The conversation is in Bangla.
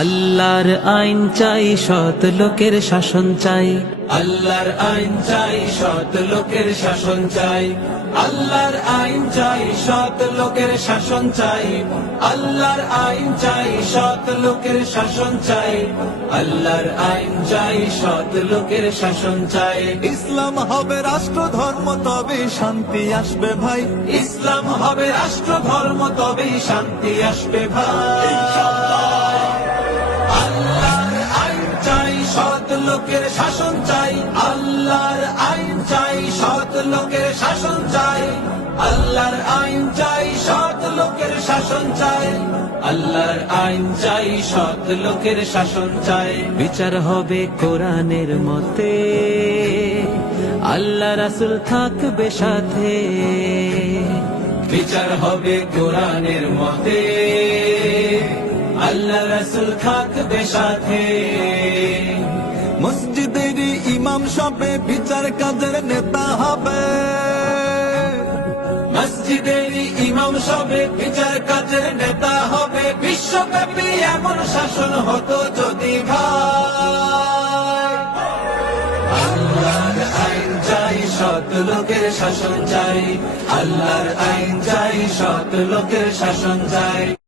আল্লাহর আইন চাই, সৎ লোকের শাসন চাই। আল্লাহর আইন চাই, সৎ লোকের শাসন চাই। আল্লাহর আইন চাই, সৎ লোকের শাসন চাই। আল্লাহর আইন চাই, সৎ লোকের শাসন চাই। আল্লাহর আইন চাই, সৎ লোকের শাসন চাই। ইসলাম হবে রাষ্ট্র ধর্ম, তবে শান্তি আসবে ভাই। ইসলাম হবে রাষ্ট্র ধর্ম, তবেই শান্তি আসবে ভাই। আল্লাহর আইন চাই, সৎ লোকের শাসন চাই। আল্লাহর আইন চাই, সৎ লোকের শাসন চাই। আল্লাহর আইন চাই, সৎ লোকের শাসন চাই। আল্লাহর আইন চাই, সৎ লোকের শাসন চাই। বিচার হবে কোরআনের মতে, আল্লাহ রাসূল থাকবে সাথে। বিচার হবে কোরআনের মতে, আল্লাহ রাসূল থাকবে সাথে। মসজিদের ইমাম সবে বিচার কাজের নেতা হবে। মসজিদের ইমাম সবে বিচার কাজের নেতা হবে। বিশ্বব্যাপী এমন শাসন হতো যদি ভাই। আল্লাহর আইন চাই, সৎ লোকের শাসন চাই। আল্লাহর আইন চাই, সৎ লোকের শাসন চাই।